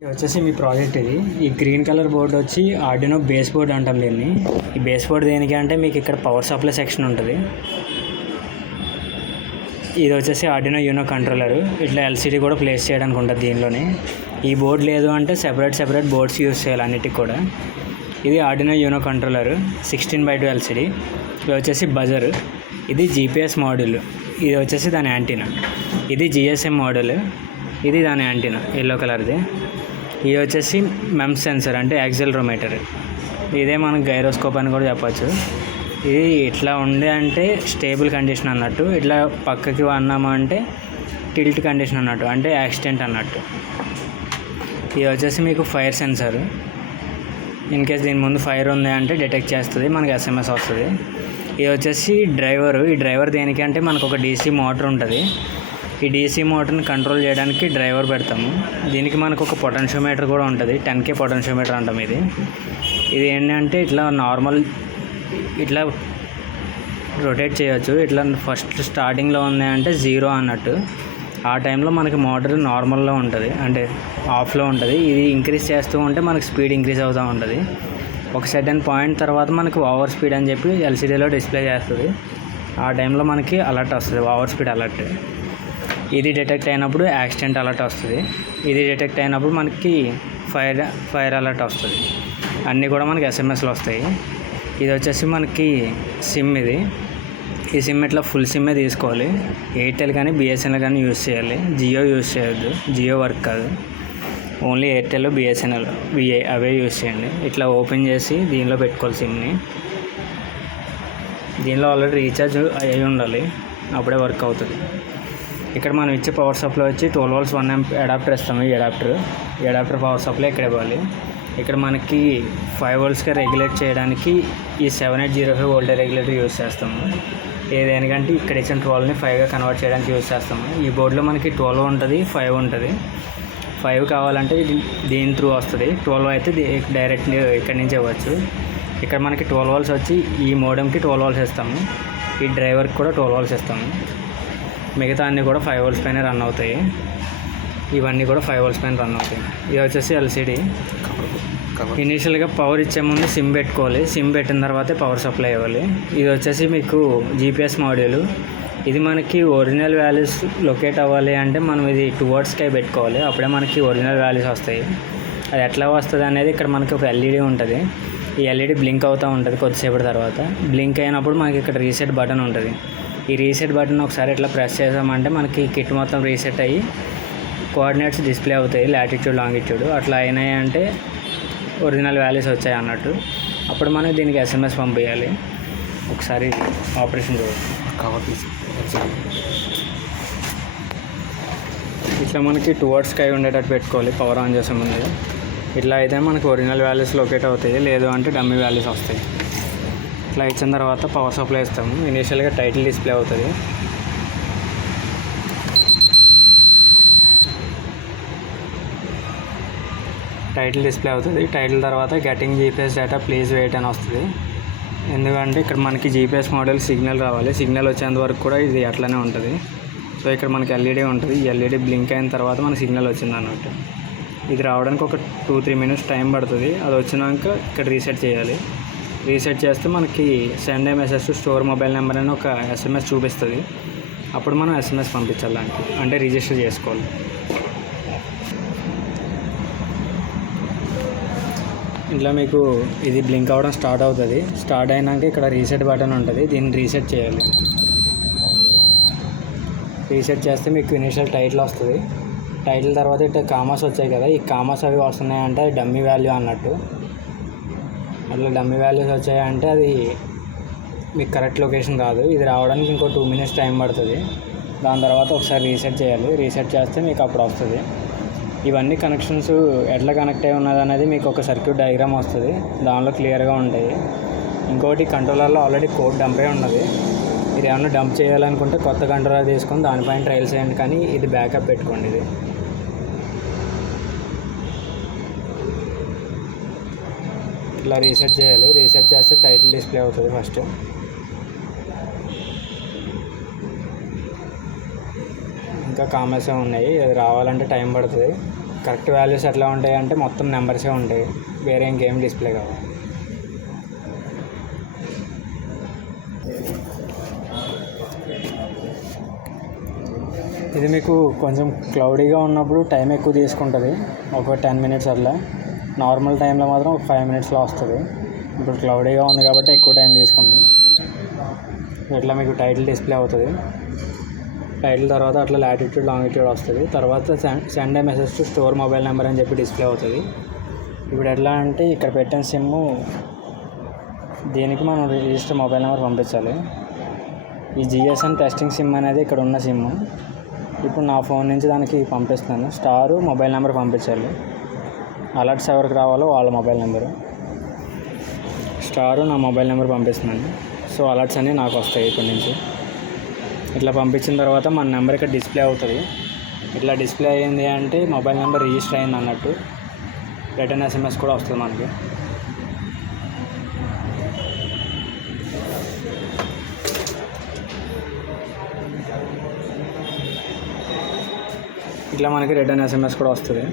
ఇది వచ్చేసి మీ ప్రాజెక్ట్. ఈ గ్రీన్ కలర్ బోర్డ్ వచ్చి ఆర్డినో బేస్ బోర్డ్ అంటాం దీన్ని. ఈ బేస్ బోర్డ్ దేనికి అంటే మీకు ఇక్కడ పవర్ సప్లై సెక్షన్ ఉంటుంది. ఇది వచ్చేసి ఆర్డినో యూనో కంట్రోలర్. ఇట్లా ఎల్సిడి కూడా ప్లేస్ చేయడానికి ఉంటుంది దీనిలోనే. ఈ బోర్డ్ లేదు అంటే సెపరేట్ బోర్డ్స్ యూస్ చేయాలి అన్నిటికి కూడా. ఇది ఆర్డినో యూనో కంట్రోలర్ 16:2 ఎల్సిడి. ఇది వచ్చేసి బజర్. ఇది జీపీఎస్ మోడ్యూల్. ఇది వచ్చేసి దాని యాంటీనా. ఇది జిఎస్ఎం మోడల్. ఇది దాని యాంటీనా ఎల్లో కలర్ది. ఇది వచ్చేసి మెమ్స్ సెన్సర్ అంటే యాక్సిలరోమీటర్. ఇదే మనకు గైరోస్కోప్ అని కూడా చెప్పచ్చు. ఇది ఇట్లా ఉండే అంటే స్టేబుల్ కండిషన్ అన్నట్టు, ఇట్లా పక్కకి అన్నాము అంటే టిల్ట్ కండిషన్ అన్నట్టు, అంటే యాక్సిడెంట్ అన్నట్టు. ఇది వచ్చేసి మీకు ఫైర్ సెన్సర్. ఇన్ కేస్ దీని ముందు ఫైర్ ఉంది అంటే డిటెక్ట్ చేస్తుంది, మనకి ఎస్ఎంఎస్ వస్తుంది. ఇది వచ్చేసి డ్రైవరు. ఈ డ్రైవర్ దేనికి అంటే మనకు ఒక డీసీ మోటార్ ఉంటుంది. ఈ డీసీ మోటార్ని కంట్రోల్ చేయడానికి డ్రైవర్ పెడతాము. దీనికి మనకు ఒక పొటెన్షియోమీటర్ కూడా ఉంటుంది. 10K పొటెన్షియోమీటర్ అంటాం ఇది. ఇది ఏంటంటే ఇట్లా నార్మల్ ఇట్లా రొటేట్ చేయొచ్చు. ఇట్లా ఫస్ట్ స్టార్టింగ్లో ఉంది అంటే 0 అన్నట్టు. ఆ టైంలో మనకి మోటార్ నార్మల్లో ఉంటుంది, అంటే ఆఫ్లో ఉంటుంది. ఇది ఇంక్రీజ్ చేస్తూ ఉంటే మనకి స్పీడ్ ఇంక్రీజ్ అవుతూ ఉంటుంది. ఒక సర్టెన్ పాయింట్ తర్వాత మనకి ఓవర్ స్పీడ్ అని చెప్పి ఎల్సిడీలో డిస్ప్లే చేస్తుంది. ఆ టైంలో మనకి అలర్ట్ వస్తుంది, ఓవర్ స్పీడ్ అలర్ట్. ఇది డిటెక్ట్ అయినప్పుడు యాక్సిడెంట్ అలర్ట్ వస్తుంది. ఇది డిటెక్ట్ అయినప్పుడు మనకి ఫైర్ అలర్ట్ వస్తుంది. అన్నీ కూడా మనకి ఎస్ఎంఎస్లు వస్తాయి. ఇది వచ్చేసి మనకి సిమ్. ఈ సిమ్ ఇట్లా ఫుల్ సిమ్మే తీసుకోవాలి. ఎయిర్టెల్ కానీ బిఎస్ఎన్ఎల్ కానీ యూజ్ చేయాలి. జియో యూజ్ చేయొద్దు, జియో వర్క్ కాదు. ఓన్లీ ఎయిర్టెల్, బిఎస్ఎన్ఎల్, విఐ అవే యూజ్ చేయండి. ఇట్లా ఓపెన్ చేసి దీనిలో పెట్టుకోవాలి సిమ్ని. దీనిలో ఆల్రెడీ రీఛార్జ్ అయ్యి ఉండాలి, అప్పుడే వర్క్ అవుతుంది. ఇక్కడ మనం ఇచ్చే పవర్ సప్లై వచ్చి 12 volts 1 amp అడాప్టర్ ఇస్తాము. ఈ అడాప్టర్ పవర్ సప్లై ఇక్కడ ఇవ్వాలి. ఇక్కడ మనకి 5 voltsగా రెగ్యులేట్ చేయడానికి ఈ 7805 వోల్టేజ్ రెగ్యులేటర్ యూజ్ చేస్తాము. ఏదేనికంటే ఇక్కడ ఇచ్చిన 12ని 5గా కన్వర్ట్ చేయడానికి యూజ్ చేస్తాము. ఈ బోర్డులో మనకి 12 ఉంటుంది, 5 ఉంటుంది. 5 కావాలంటే దీని త్రూ వస్తుంది. 12 అయితే డైరెక్ట్ ఇక్కడి నుంచి ఇవ్వచ్చు. ఇక్కడ మనకి 12 volts వచ్చి ఈ మోడెంకి 12 volts ఇస్తాము. ఈ డ్రైవర్కి కూడా 12 volts ఇస్తాము. మిగతా అన్నీ కూడా 5 volts పైన రన్ అవుతాయి. ఇవన్నీ కూడా 5 volts పైన రన్ అవుతాయి. ఇది వచ్చేసి ఎల్సిడి. ఇనీషియల్గా పవర్ ఇచ్చే ముందు సిమ్ పెట్టుకోవాలి. సిమ్ పెట్టిన తర్వాతే పవర్ సప్లై ఇవ్వాలి. ఇది వచ్చేసి మీకు జీపీఎస్ మాడ్యూల్. ఇది మనకి ఒరిజినల్ వాల్యూస్ లొకేట్ అవ్వాలి అంటే మనం ఇది టువర్డ్స్ స్కై పెట్టుకోవాలి. అప్పుడే మనకి ఒరిజినల్ వాల్యూస్ వస్తాయి. అది ఎట్లా వస్తుంది అనేది ఇక్కడ మనకి ఒక ఎల్ఈడి ఉంటుంది. ఈ ఎల్ఈడి బ్లింక్ అవుతూ ఉంటుంది కొద్దిసేపటి తర్వాత. బ్లింక్ అయినప్పుడు మనకి ఇక్కడ రీసెట్ బటన్ ఉంటుంది. ఈ రీసెట్ బటన్ ఒకసారి ఇట్లా ప్రెస్ చేసామంటే మనకి కిట్ మొత్తం రీసెట్ అయ్యి కోఆర్డినేట్స్ డిస్ప్లే అవుతాయి, లాటిట్యూడ్ లాంగిట్యూడ్. అట్లా అయినాయి అంటే ఒరిజినల్ వాల్యూస్ వచ్చాయి అన్నట్టు. అప్పుడు మనం దీనికి ఎస్ఎంఎస్ పంపించాలి. ఒకసారి ఆపరేషన్ చూడండి. ఇట్లా మనకి టువర్డ్స్ స్కై ఉండేటట్టు పెట్టుకోవాలి పవర్ ఆన్ చేసే ముందు. ఇట్లా అయితే మనకి ఒరిజినల్ వాల్యూస్ లొకేట్ అవుతాయి, లేదు అంటే డమ్మీ వాల్యూస్ వస్తాయి. ఇట్లా ఇచ్చిన తర్వాత పవర్ సప్లై ఇస్తాము. ఇనీషియల్గా టైటిల్ డిస్ప్లే అవుతుంది. టైటిల్ తర్వాత getting GPS data please wait అని వస్తుంది. ఎందుకంటే ఇక్కడ మనకి జీపీఎస్ మోడల్ సిగ్నల్ రావాలి. సిగ్నల్ వచ్చేంత వరకు కూడా ఇది అట్లనే ఉంటుంది. సో ఇక్కడ మనకి ఎల్ఈడి ఉంటుంది. ఈ ఎల్ఈడి బ్లింక్ అయిన తర్వాత మనకి సిగ్నల్ వచ్చింది అన్నట్టు. ఇది రావడానికి ఒక 2-3 minutes టైం పడుతుంది. అది వచ్చినాక ఇక్కడ రీసెట్ చేయాలి. రీసెట్ చేస్తే మనకి send message to store mobile number అని ఒక ఎస్ఎంఎస్ చూపిస్తుంది. అప్పుడు మనం ఎస్ఎంఎస్ పంపించాలి దానికి, అంటే రిజిస్టర్ చేసుకోవాలి. ఇట్లా మీకు ఇది బ్లింక్ అవ్వడం స్టార్ట్ అవుతుంది. స్టార్ట్ అయినాక ఇక్కడ రీసెట్ బటన్ ఉంటుంది. దీన్ని రీసెట్ చేయాలి. రీసెట్ చేస్తే మీకు ఇనిషియల్ టైటిల్ వస్తుంది. టైటిల్ తర్వాత ఇట్లా కామాస్ వచ్చాయి కదా, ఈ కామాస్ అవి వస్తున్నాయంటే అది డమ్మీ వాల్యూ అన్నట్టు. అట్లా డమ్మీ వాల్యూస్ వచ్చాయంటే అది మీకు కరెక్ట్ లొకేషన్ కాదు. ఇది రావడానికి ఇంకో 2 minutes టైం పడుతుంది. దాని తర్వాత ఒకసారి రీసెట్ చేయాలి. రీసెట్ చేస్తే మీకు అప్పుడు వస్తుంది. ఇవన్నీ కనెక్షన్స్ ఎట్లా కనెక్ట్ అయి ఉన్నది అనేది మీకు ఒక సర్క్యూట్ డయాగ్రామ్ వస్తుంది. దానిలో క్లియర్గా ఉంటాయి. ఇంకోటి కంట్రోలర్లో ఆల్రెడీ కోడ్ డంప్ అయి ఉన్నది. ఇది ఏమన్నా డంప్ చేయాలనుకుంటే కొత్త కంట్రోలర్ తీసుకొని దానిపైన ట్రయల్స్ చేయండి, కానీ ఇది బ్యాకప్ పెట్టుకోండి. ఇది ఇట్లా రీసెట్ చేయాలి. రీసెట్ చేస్తే టైటిల్ డిస్ప్లే అవుతుంది ఫస్ట్. ఇంకా కామర్సే ఉన్నాయి, అది రావాలంటే టైం పడుతుంది. కరెక్ట్ వాల్యూస్ ఎట్లా ఉంటాయి అంటే మొత్తం నెంబర్సే ఉంటాయి, వేరే ఇంకేం డిస్ప్లే కావు. ఇది మీకు కొంచెం క్లౌడీగా ఉన్నప్పుడు టైం ఎక్కువ తీసుకుంటుంది, ఒక 10 minutes అట్లా. నార్మల్ టైంలో మాత్రం ఒక 5 minutesలో వస్తుంది. ఇప్పుడు క్లౌడీగా ఉంది కాబట్టి ఎక్కువ టైం తీసుకుంది. ఇట్లా మీకు టైటిల్ డిస్ప్లే అవుతుంది. టైటిల్ తర్వాత అట్లా లాటిట్యూడ్ లాంగిట్యూడ్ వస్తుంది. తర్వాత send A message to store mobile number అని చెప్పి డిస్ప్లే అవుతుంది. ఇప్పుడు ఎట్లా అంటే ఇక్కడ పెట్టిన సిమ్ము దీనికి మనం రిజిస్టర్ మొబైల్ నెంబర్ పంపించాలి. ఈ జిఎస్ఎమ్ టెస్టింగ్ సిమ్ అనేది ఇక్కడ ఉన్న సిమ్. ఇప్పుడు నా ఫోన్ నుంచి దానికి పంపిస్తున్నాను. స్టార్ మొబైల్ నెంబర్ పంపించాలి. అలర్ట్స్ ఎవరికి రావాలో వాళ్ళ మొబైల్ నెంబరు. స్టార్ నా మొబైల్ నెంబర్ పంపిస్తున్నాను. సో అలర్ట్స్ అన్నీ నాకు వస్తాయి ఇప్పటి నుంచి. ఇట్లా పంపించిన తర్వాత మన నెంబర్ ఇక్కడ డిస్ప్లే అవుతుంది. ఇట్లా డిస్ప్లే అయ్యింది అంటే మొబైల్ నెంబర్ రిజిస్టర్ అయింది అన్నట్టు. రిటర్న్ SMS కూడా వస్తుంది మనకి. ఇట్లా మనకి రిటర్న్ SMS కూడా వస్తుంది.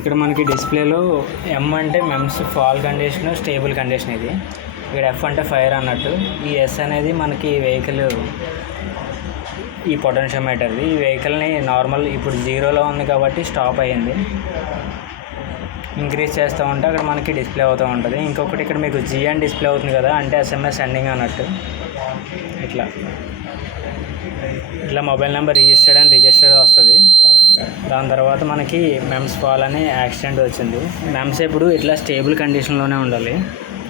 ఇక్కడ మనకి డిస్ప్లేలో M అంటే memes fall condition, stable condition. ఇది ఇక్కడ F అంటే ఫైర్ అన్నట్టు. ఈ S అనేది మనకి వెహికల్, ఈ పొటెన్షియోమీటర్ది. ఈ వెహికల్ని నార్మల్ ఇప్పుడు 0లో ఉంది కాబట్టి స్టాప్ అయ్యింది. ఇంక్రీజ్ చేస్తూ ఉంటే అక్కడ మనకి డిస్ప్లే అవుతూ ఉంటుంది. ఇంకొకటి ఇక్కడ మీకు G అని డిస్ప్లే అవుతుంది కదా, అంటే SMS సెండింగ్ అన్నట్టు. ఇట్లా మొబైల్ నెంబర్ రిజిస్టర్డ్ వస్తుంది. దాని తర్వాత మనకి మెమ్స్ ఫాల్ అనే యాక్సిడెంట్ వచ్చింది. మెమ్స్ ఇప్పుడు ఇట్లా స్టేబుల్ కండిషన్లోనే ఉండాలి.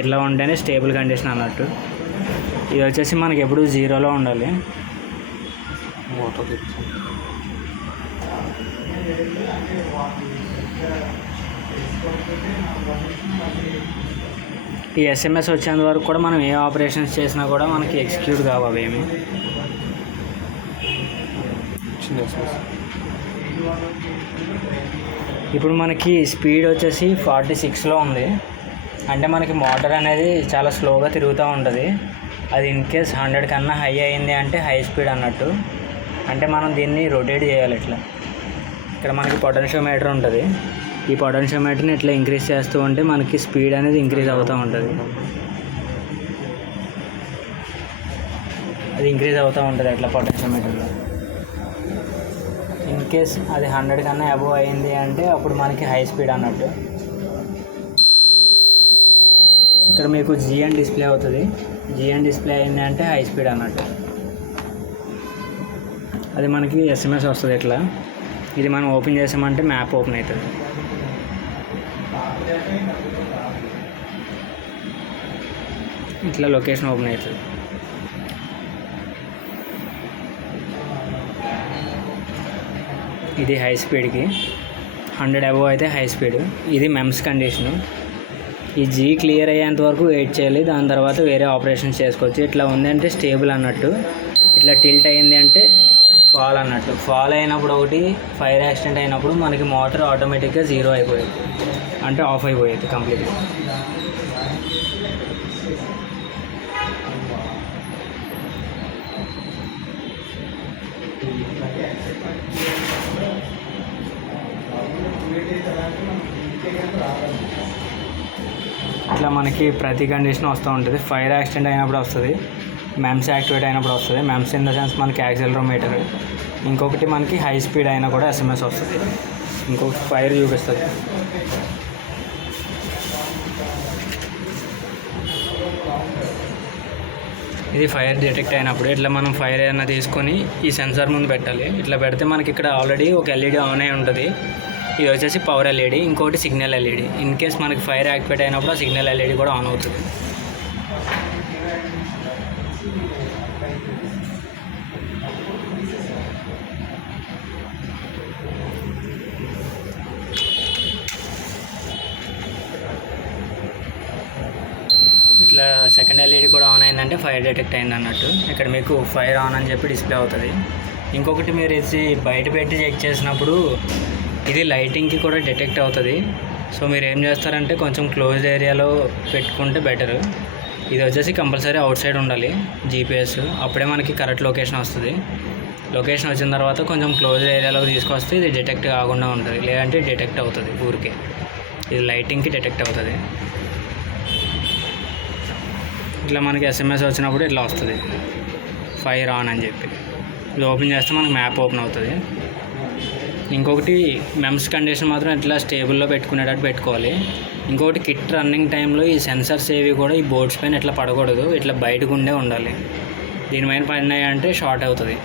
ఇట్లా ఉంటేనే స్టేబుల్ కండిషన్ అన్నట్టు. ఇది వచ్చేసి మనకి ఎప్పుడు 0లో ఉండాలి. ఈ SMS వచ్చేంత వరకు కూడా మనం ఏ ఆపరేషన్స్ చేసినా కూడా మనకి ఎగ్జిక్యూట్ కావాలి ఏమి. ఇప్పుడు మనకి స్పీడ్ వచ్చేసి 46లో ఉంది. అంటే మనకి మోటార్ అనేది చాలా స్లోగా తిరుగుతూ ఉంటుంది. అది ఇన్ కేస్ 100 కన్నా హై అయింది అంటే హై స్పీడ్ అన్నట్టు. అంటే మనం దీన్ని రొటేట్ చేయాలి. ఇట్లా ఇక్కడ మనకి పొటెన్షియోమీటర్ ఉంటుంది. ఈ పొటెన్షియోమీటర్ని ఇట్లా ఇంక్రీజ్ చేస్తూ ఉంటే మనకి స్పీడ్ అనేది ఇంక్రీజ్ అవుతూ ఉంటుంది. అది ఇంక్రీజ్ అవుతూ ఉంటుంది అట్లా పొటెన్షియోమీటర్లో. ఇన్ కేస్ అది 100 కన్నా అబోవ్ అయింది అంటే అప్పుడు మనకి హై స్పీడ్ అన్నట్టు. ఇక్కడ మీకు G అని డిస్ప్లే అవుతుంది. G అని డిస్ప్లే అయింది అంటే హై స్పీడ్ అన్నట్టు. అది మనకి SMS వస్తుంది ఇట్లా. ఇది మనం ఓపెన్ చేసామంటే మ్యాప్ ఓపెన్ అవుతుంది. ఇట్లా లొకేషన్ ఓపెన్ అవుతుంది. ఇది హై స్పీడ్కి 100 అబోవ్ అయితే హై స్పీడ్. ఇది మెమ్స్ కండిషను. ఈ G క్లియర్ అయ్యేంత వరకు వెయిట్ చేయాలి. దాని తర్వాత వేరే ఆపరేషన్స్ చేసుకోవచ్చు. ఇట్లా ఉంది అంటే స్టేబుల్ అన్నట్టు. ఇట్లా టిల్ట్ అయింది అంటే ఫాల్ అన్నట్టు. ఫాల్ అయినప్పుడు ఒకటి, ఫైర్ యాక్సిడెంట్ అయినప్పుడు మనకి మోటార్ ఆటోమేటిక్గా 0 అయిపోయేది, అంటే ఆఫ్ అయిపోయేది కంప్లీట్గా. ఇట్లా మనకి ప్రతి కండిషన్ వస్తూ ఉంటుంది. ఫైర్ యాక్సిడెంట్ అయినప్పుడు వస్తుంది, మెమ్స్ యాక్టివేట్ అయినప్పుడు వస్తుంది. మెమ్స్ ఇన్ ద సెన్స్ మనకి యాక్సిలరోమీటర్. ఇంకొకటి మనకి హై స్పీడ్ అయినా కూడా SMS వస్తుంది. ఇంకొకటి ఫైర్ చూపిస్తుంది. ఇది ఫైర్ డిటెక్ట్ అయినప్పుడు ఇట్లా మనం ఫైర్ ఏదైనా తీసుకొని ఈ సెన్సార్ ముందు పెట్టాలి. ఇట్లా పెడితే మనకి ఇక్కడ ఆల్రెడీ ఒక LED ఆన్ అయి ఉంటుంది. ఇది వచ్చేసి పవర్ LED, ఇంకోటి సిగ్నల్ LED. ఇన్ కేస్ మనకి ఫైర్ యాక్టివేట్ అయినప్పుడు ఆ సిగ్నల్ LED కూడా ఆన్ అవుతుంది. ఇట్లా సెకండ్ LED కూడా ఆన్ అయిందంటే ఫైర్ డిటెక్ట్ అయింది అన్నట్టు. ఇక్కడ మీకు ఫైర్ ఆన్ అని చెప్పి డిస్ప్లే అవుతుంది. ఇంకొకటి మీరు ఇది బయట పెట్టి చెక్ చేసినప్పుడు ఇది లైటింగ్కి కూడా డిటెక్ట్ అవుతుంది. సో మీరు ఏం చేస్తారంటే కొంచెం క్లోజ్డ్ ఏరియాలో పెట్టుకుంటే బెటర్. ఇది వచ్చేసి కంపల్సరీ అవుట్ సైడ్ ఉండాలి జీపీఎస్, అప్పుడే మనకి కరెక్ట్ లొకేషన్ వస్తుంది. లొకేషన్ వచ్చిన తర్వాత కొంచెం క్లోజ్ ఏరియాలోకి తీసుకొస్తే ఇది డిటెక్ట్ కాకుండా ఉంటుంది, లేదంటే డిటెక్ట్ అవుతుంది ఊరికే. ఇది లైటింగ్కి డిటెక్ట్ అవుతుంది. ఇట్లా మనకి ఎస్ఎంఎస్ వచ్చినప్పుడు ఇట్లా వస్తుంది ఫైర్ ఆన్ అని చెప్పి. ఇది ఓపెన్ చేస్తే మనకు మ్యాప్ ఓపెన్ అవుతుంది. ఇంకొకటి మెమ్స్ కండిషన్ మాత్రం ఇట్లా స్టేబుల్లో పెట్టుకునేటట్టు పెట్టుకోవాలి. ఇంకొకటి కిట్ రన్నింగ్ టైంలో ఈ సెన్సర్స్ ఏవి కూడా ఈ బోర్డ్స్ పైన ఇట్లా పడకూడదు, ఇట్లా బయటకు ఉండే ఉండాలి. దీనిపైన పడినాయి అంటే షార్ట్ అవుతుంది.